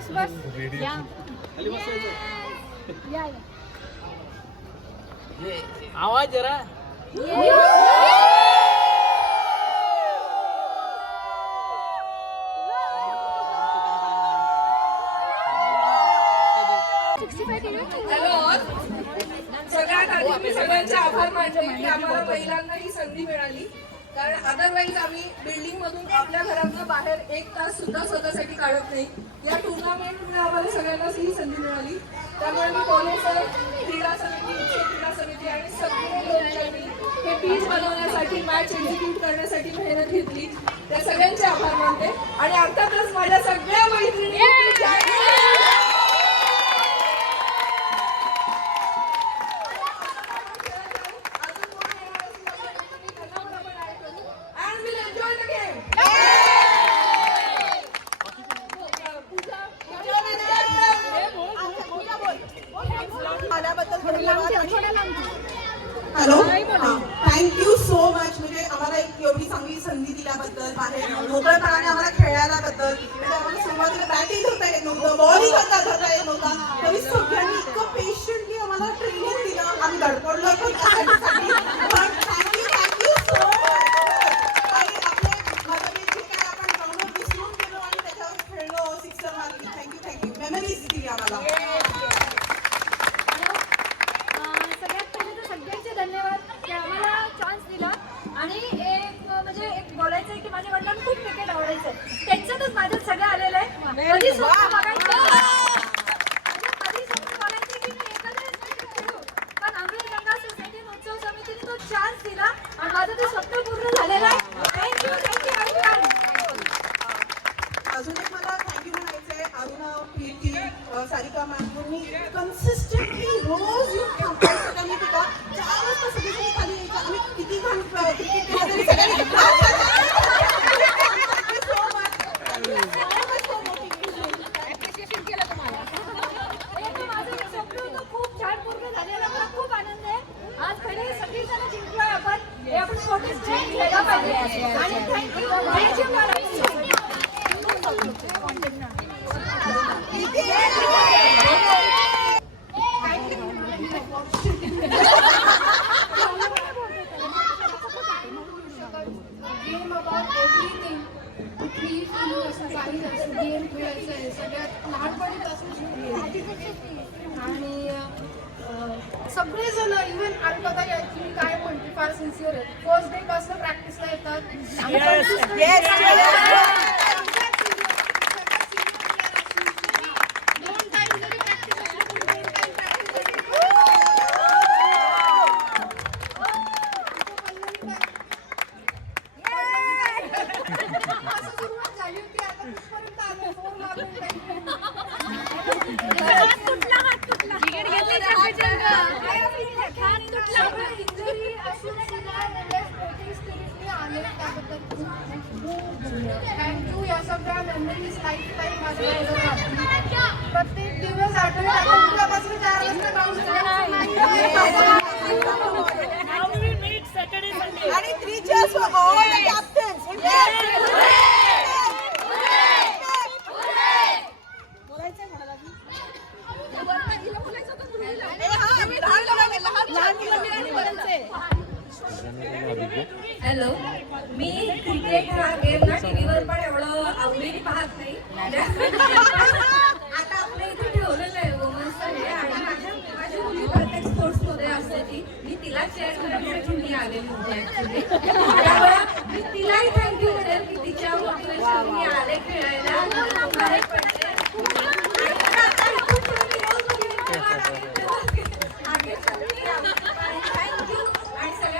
बस बस या या आवाज जरा सगळ्यात आधी मी सगळ्यांचे आभार मानते की आम्हाला पहिल्यांदा ही संधी मिळाली, कारण अदरवाईज आम्ही बिल्डिंग मधून आपल्या घरातून बाहेर 1 तास सुद्धा स्वतःसाठी काढत नाही. या टुर्नामेंटमुळे आम्हाला सगळ्यांनाच ही संधी मिळाली. त्यामुळे मी कॉलेज क्रीडा समिती, क्रीडा समिती आणि सगळे लोकांनी हे पीच बनवण्यासाठी, मॅच एक्झिक्यूट करण्यासाठी मेहनत घेतली. त्या सगळ्यांचे आभार मानते आणि अर्थातच माझ्या सगळ्या मैत्रिणी हॅलो, थँक्यू सो मच. म्हणजे आम्हाला एक एवढी चांगली संधी दिल्याबद्दल, बाहेर मोकळेपणाने आम्हाला खेळायलाबद्दल. म्हणजे आम्हाला सुरुवातीला बॅटिंग धरता येत नव्हतं, बॉलिंग धरता येत नव्हता, तरी सगळ्यांनी इतकं पेशंटली आम्हाला ट्रेनिंग दिलं. आम्ही धडपडलो पण थँक्यू सो मच. आणि आपले माझं जे काय आपण ग्राउंडवर विसरून गेलो आणि त्याच्यावर खेळलो, सिक्सर मारली. थँक्यू मेमरीज दिली आम्हाला. आणि एक म्हणजे एक बोलायचं आहे की माझ्या वडिलांना खूप क्रिकेट आवडायचं, त्यांच्यातच माझ्यात सगळं आलेलं आहे. कधी स्वप्न बघायचं, कधी स्वप्न बघायचं की मी एखाद्या क्रिकेट खेळू, पण आम्ही गंगा सोसायटी उत्सव समितीने तो चान्स दिला आणि माझं ते स्वप्न पूर्ण झालेलं आहे. थँक्यू अजून एक मला थँक्यू म्हणायचं आहे अरुणा, प्रीती, सारिका मॅम. मी कन्सिस्टंटली रोज येऊन थांबायचं. त्यांनी तिथं 4 वाजता सगळीकडे खाली यायचं. आम्ही किती घाण क्रिकेट केलं तरी सगळ्यांनी खूप छान पूर्ण झालेला, मला खूप आनंद आहे. आज खरे सगळीजण जिंकलोय आपण, हे आपण छोटे खेळला पाहिजे. आणि थँक्यू गेम अबाउट एव्हरीथिंग. कुठलीही फिलिंग असं काही असं गेम खेळायचं आहे सगळ्यात लहानपणीपासून आणि सगळेजण इव्हन अलकता तुम्ही काय म्हणते फार सिन्सिअर आहे. फर्स्ट डे पासून प्रॅक्टिसला येतात. थँक्यू. या सगळ्या मेमरीज लाईफ टाईम माझ्या प्रत्येक दिवस आठवड्यापासून 4 वाजता आणि 3 cheers for all the captains. Hello, me cricket हा गेम ना टीव्हीवर पण एवढं आवडीने पाहत नाही. आता आपल्या इथे ठेवलेलं आहे वुमन्स डे आणि माझी मुलगी प्रत्येक स्पोर्ट्स मध्ये असते. मी तिला चेअर करण्यासाठी मी आलेली होते ऍक्च्युली. त्यामुळे मी तिलाही थँक्यू करेल की तिच्या मोटिवेशन मी आले खेळायला बाहेर पडले.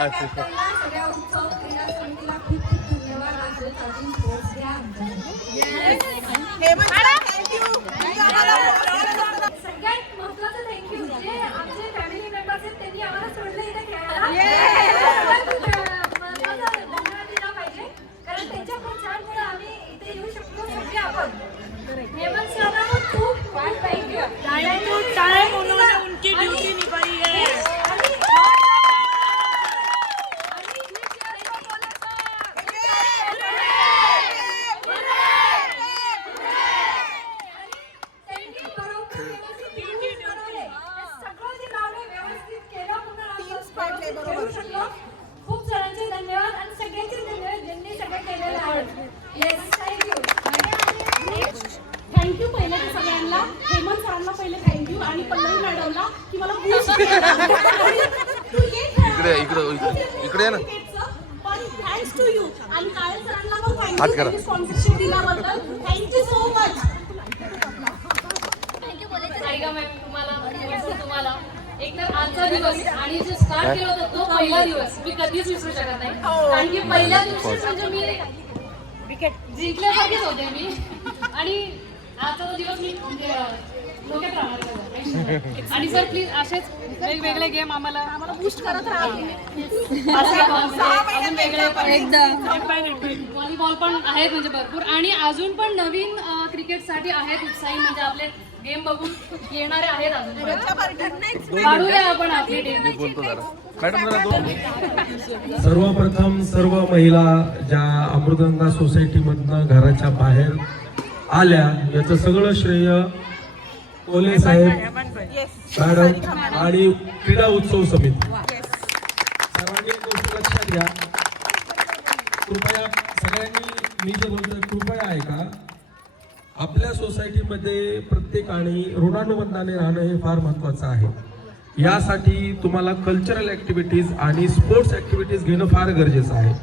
सगळ्या उत्सव क्रीडा समितीला खूप खूप धन्यवाद. अजून स्पोर्ट्स घ्या. सगळ्यात महत्त्वाचं थँक्यू जे आमचे फॅमिली मेंबर्स आहेत त्यांनी आम्हाला सोडलं इथे खेळायला. धन्यवाद दिला पाहिजे, कारण त्यांच्या प्रोत्साहनामुळे आम्ही इथे येऊ शकतो सगळे आपण. हेमंत सरांना खूप खूप थँक्यू. उनकी ड्यूटी निभाई है. सरांना, हेमंत सरांना पहिले थँक्यू आणि पल्लवी मॅडमला की मला boost केलं. तू ये खेळायला. इकडे ये ना. पण थँक्स टू यू आणि काळे सरांना पण थँक्यू स्पॉन्सरशिप दिल्याबद्दल. Thank you so much. Sarika ma'am तुम्हाला एक तर आजचा दिवस आणि जे स्टार्ट केलं होतं तो पहिला दिवस मी कधीच विसरू शकत नाही. कारण की पहिल्या दिवशीच म्हणजे मी जिंकल्यासारखेच होते मी आणि आजचा तो दिवस मी डोक्यात राहणार. आणि सर प्लीज असेच वेगवेगळे गेम आम्हाला बूस्ट करत राहा. अजून वेगळे व्हॉलीबॉल पण आहेत म्हणजे भरपूर आणि अजून पण नवीन क्रिकेटसाठी आहेत उत्साही म्हणजे आपले गेम बघून येणारे आहेत अजून. काढूया आपण आपली टीम. सर्वप्रथम सर्व महिला ज्या अमृतगंगा सोसायटीमधनं घराच्या बाहेर आल्या याचं सगळं श्रेय कोले साहेब मॅडम आणि क्रीडा उत्सव समिती. सर्वांनी एक गोष्ट लक्षात घ्या, कृपया सगळ्यांनी मी जे बोलतोय कृपया ऐका. आपल्या सोसायटीमध्ये प्रत्येकाने ऋणानुबंधाने राहणं हे फार महत्त्वाचं आहे. यासाठी तुम्हाला कल्चरल ॲक्टिव्हिटीज आणि स्पोर्ट्स ॲक्टिव्हिटीज घेणं फार गरजेचं आहे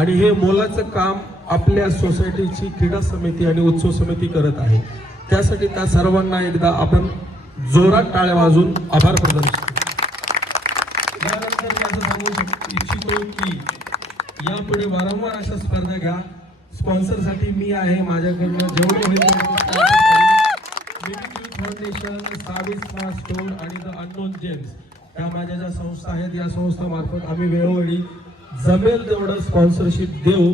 आणि हे मोलाचं काम आपल्या सोसायटीची क्रीडा समिती आणि उत्सव समिती करत आहे. त्यासाठी त्या सर्वांना एकदा आपण जोरात टाळ्या वाजून आभार प्रदर्शित करू. यानंतर मी असं सांगू इच्छितो की यापुढे वारंवार अशा स्पर्धा घ्या. स्पॉन्सरसाठी मी आहे, माझ्याकडनं जेवढे होईल फाउंडेशन, साविस्मा स्टोर आणि द अननोन जेम्स या माझ्या ज्या संस्था आहेत या संस्थामार्फत आम्ही वेळोवेळी जमेल तेवढं स्पॉन्सरशिप देऊ.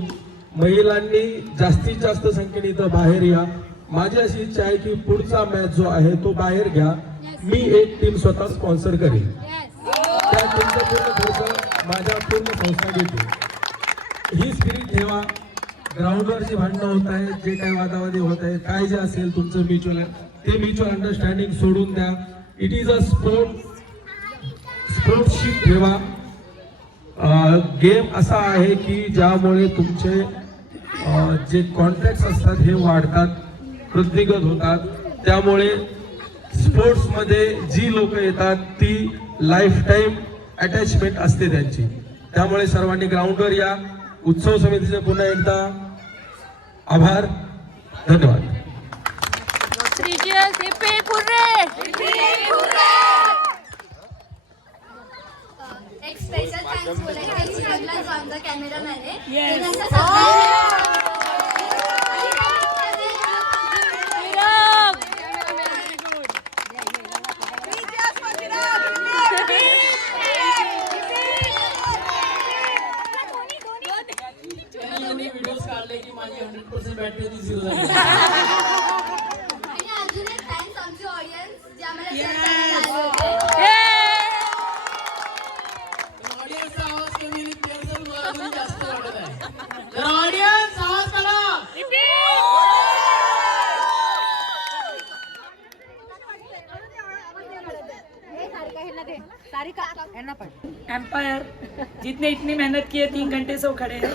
महिलांनी जास्तीत जास्त संख्येने इथं बाहेर या. माझी अशी इच्छा आहे की पुढचा मॅच जो आहे तो बाहेर घ्या. मी एक टीम स्वतः स्पॉन्सर करेन. त्या टीमचा पूर्ण खर्च माझ्या पूर्ण संस्था घेते. ही स्पिरिट ठेवा. ग्राउंडवर जे भांडणं होत आहेत, जे काही वादावादी होत आहे, काय जे असेल तुमचं म्युच्युअल ते म्युच्युअल अंडरस्टँडिंग सोडून द्या. इट इज अ स्पोर्ट्सशिप ठेवा. गेम असा आहे की ज्यामुळे तुमचे जे कॉन्टॅक्ट्स असतात हे वाढतात, वृद्धिगत होतात. त्यामुळे स्पोर्ट्समध्ये जी लोक येतात ती लाईफ टाईम अटॅचमेंट असते त्यांची. त्यामुळे सर्वांनी ग्राउंडवर या. उत्सव समितीचे पुन्हा एकदा आभार. धन्यवाद. एक स्पेशल थँक्स बोलायचं चिरागला जो आमचा कॅमेरामॅन आहे. व्हिडिओज काढले की माझी 100% बॅटरी झिरो झाली. आणि अजून एक थँक्स आमची ऑडियन्स जे आम्हाला शेअर करायला आले होते. ऑडियन्सचा आवाज कमी आणि प्लेयरचा मला अजून जास्त वाटत आहे. तर ऑडियन्स आवाज काढा. एम्पायर जितने इतनी मेहनत की है 3 घंटे से वो खड़े हैं.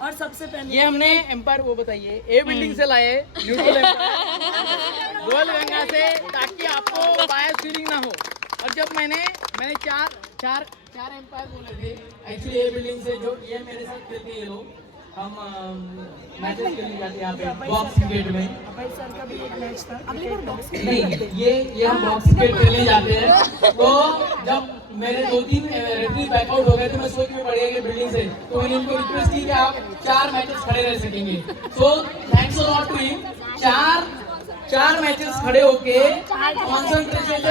और सबसे पहले ये हमने एम्पायर वो बताइए ए बिल्डिंग से लाए न्यूट्रल एम्पायर गोल गंगा से, ताकि आपको बायस फीलिंग ना हो. और जब मैंने चार एम्पायर बोले थे एक्चुअली ए बिल्डिंग से, जो ये मेरे साथ खेलते हैं ये लोग, हम मैचेस खेलने जाते हैं यहाँ पे बॉक्स क्रिकेट में. सर का भी एक मैच था. नहीं, ये हम बॉक्स क्रिकेट खेलने जाते हैं. तो जब मेरे 2-3 रेफरी बैकआउट हो गए थे, मैं सोच में पड़ गया कि बिल्डिंग से, तो मैंने इनको रिक्वेस्ट की कि आप 4 मैचेस खड़े रह सकेंगे. So thanks a lot to him. 4 matches खड़े होके कॉन्सेंट्रेशन से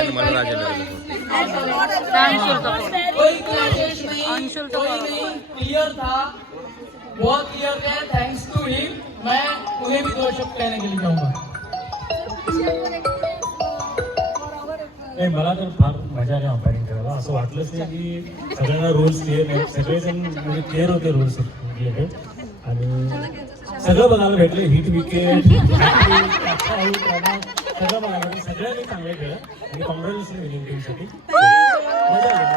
कोई क्लैशेस नहीं, कोई नहीं, क्लियर था, बहुत क्लियर थे. थैंक्स टू हिम. मैं उन्हें भी 2 शब्द कहने के लिए चाहूँगा. नाही, मला तर फार मजा आली अंपायरिंग करायला. असं वाटलंच नाही की सगळ्यांना रूल्स क्लिअर नाही, सगळेजण म्हणजे क्लिअर होते रूल्स रिलेटेड आणि सगळं बघायला भेटलं. हिट विकेट सगळं बघायला भेटलं. सगळ्यांनी चांगलं केलं आणि कॉंग्रॅच्युलेशन विनिंग टीमसाठी. मजा आली.